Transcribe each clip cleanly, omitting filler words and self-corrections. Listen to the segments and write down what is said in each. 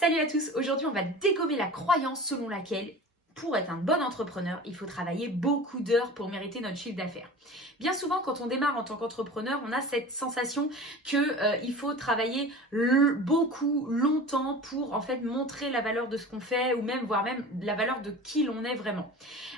Salut à tous, aujourd'hui on va dégommer la croyance selon laquelle pour être un bon entrepreneur, il faut travailler beaucoup d'heures pour mériter notre chiffre d'affaires. Bien souvent, quand on démarre en tant qu'entrepreneur, on a cette sensation qu'il faut travailler beaucoup, longtemps pour en fait montrer la valeur de ce qu'on fait ou même voire même la valeur de qui l'on est vraiment.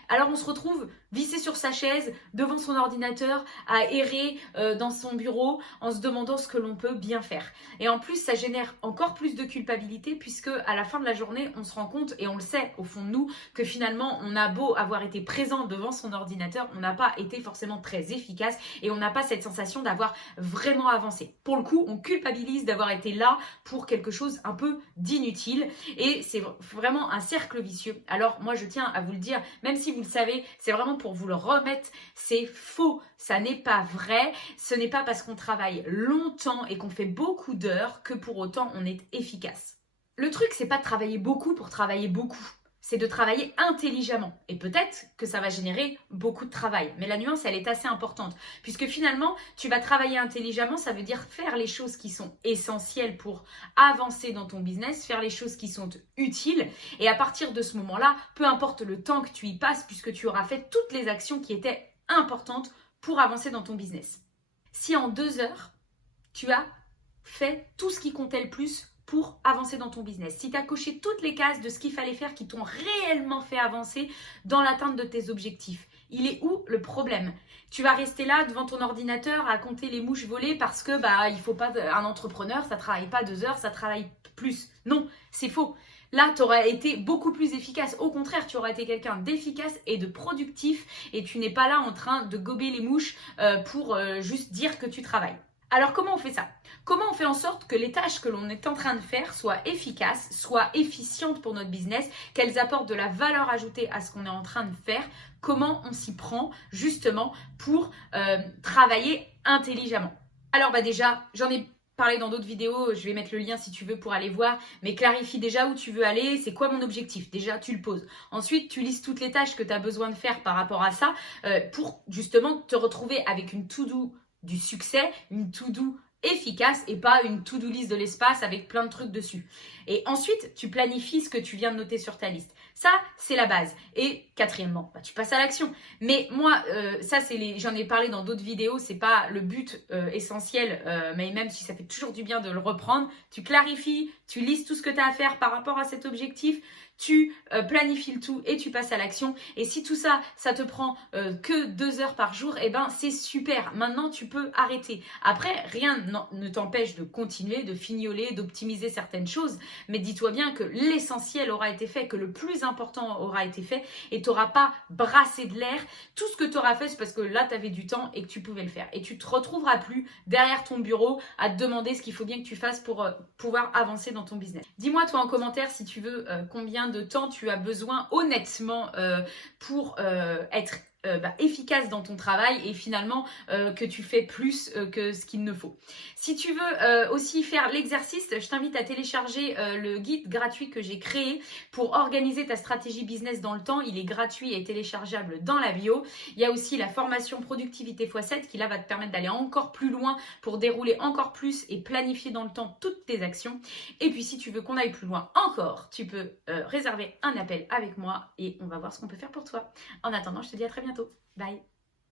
Alors on se retrouve vissé sur sa chaise devant son ordinateur à errer dans son bureau en se demandant ce que l'on peut bien faire. Et en plus, ça génère encore plus de culpabilité puisque à la fin de la journée, on se rend compte et on le sait au fond de nous que finalement, on a beau avoir été présent devant son ordinateur, on n'a pas été forcément très efficace et on n'a pas cette sensation d'avoir vraiment avancé. Pour le coup, on culpabilise d'avoir été là pour quelque chose un peu d'inutile et c'est vraiment un cercle vicieux. Alors moi, je tiens à vous le dire, même si vous le savez, c'est vraiment pour vous le remettre, c'est faux, ça n'est pas vrai, ce n'est pas parce qu'on travaille longtemps et qu'on fait beaucoup d'heures que pour autant on est efficace. Le truc, c'est pas de travailler beaucoup pour travailler beaucoup. C'est de travailler intelligemment. Et peut-être que ça va générer beaucoup de travail. Mais la nuance, elle est assez importante. Puisque finalement, tu vas travailler intelligemment, ça veut dire faire les choses qui sont essentielles pour avancer dans ton business, faire les choses qui sont utiles. Et à partir de ce moment-là, peu importe le temps que tu y passes, puisque tu auras fait toutes les actions qui étaient importantes pour avancer dans ton business. Si en 2 heures, tu as fait tout ce qui comptait le plus pour avancer dans ton business. Si tu as coché toutes les cases de ce qu'il fallait faire qui t'ont réellement fait avancer dans l'atteinte de tes objectifs, il est où le problème? Tu vas rester là devant ton ordinateur à compter les mouches volées parce que il faut pas un entrepreneur, ça travaille pas 2 heures, ça travaille plus. Non, c'est faux. Là, tu aurais été beaucoup plus efficace. Au contraire, tu aurais été quelqu'un d'efficace et de productif et tu n'es pas là en train de gober les mouches pour juste dire que tu travailles. Alors comment on fait ça? Comment on fait en sorte que les tâches que l'on est en train de faire soient efficaces, soient efficientes pour notre business, qu'elles apportent de la valeur ajoutée à ce qu'on est en train de faire? Comment on s'y prend justement pour travailler intelligemment? Alors déjà, j'en ai parlé dans d'autres vidéos, je vais mettre le lien si tu veux pour aller voir, mais clarifie déjà où tu veux aller, c'est quoi mon objectif? Déjà, tu le poses. Ensuite, tu listes toutes les tâches que tu as besoin de faire par rapport à ça pour justement te retrouver avec une to-do du succès, une to-do efficace et pas une to-do list de l'espace avec plein de trucs dessus. Et ensuite, tu planifies ce que tu viens de noter sur ta liste. Ça, c'est la base. Et quatrièmement, tu passes à l'action. Mais moi, ça, j'en ai parlé dans d'autres vidéos, c'est pas le but essentiel, mais même si ça fait toujours du bien de le reprendre, tu clarifies, tu listes tout ce que tu as à faire par rapport à cet objectif, tu planifies le tout et tu passes à l'action. Et si tout ça, ça te prend que 2 heures par jour, eh ben c'est super. Maintenant, tu peux arrêter. Après, rien ne t'empêche de continuer, de fignoler, d'optimiser certaines choses. Mais dis-toi bien que l'essentiel aura été fait, que le plus important aura été fait et tu n'auras pas brassé de l'air. Tout ce que tu auras fait, c'est parce que là, tu avais du temps et que tu pouvais le faire. Et tu ne te retrouveras plus derrière ton bureau à te demander ce qu'il faut bien que tu fasses pour pouvoir avancer dans ton business. Dis-moi toi en commentaire si tu veux combien de temps tu as besoin honnêtement pour être efficace dans ton travail et finalement que tu fais plus que ce qu'il ne faut. Si tu veux aussi faire l'exercice, je t'invite à télécharger le guide gratuit que j'ai créé pour organiser ta stratégie business dans le temps. Il est gratuit et téléchargeable dans la bio. Il y a aussi la formation Productivité x7 qui là va te permettre d'aller encore plus loin pour dérouler encore plus et planifier dans le temps toutes tes actions. Et puis si tu veux qu'on aille plus loin encore, tu peux réserver un appel avec moi et on va voir ce qu'on peut faire pour toi. En attendant, je te dis à très bientôt. Bye.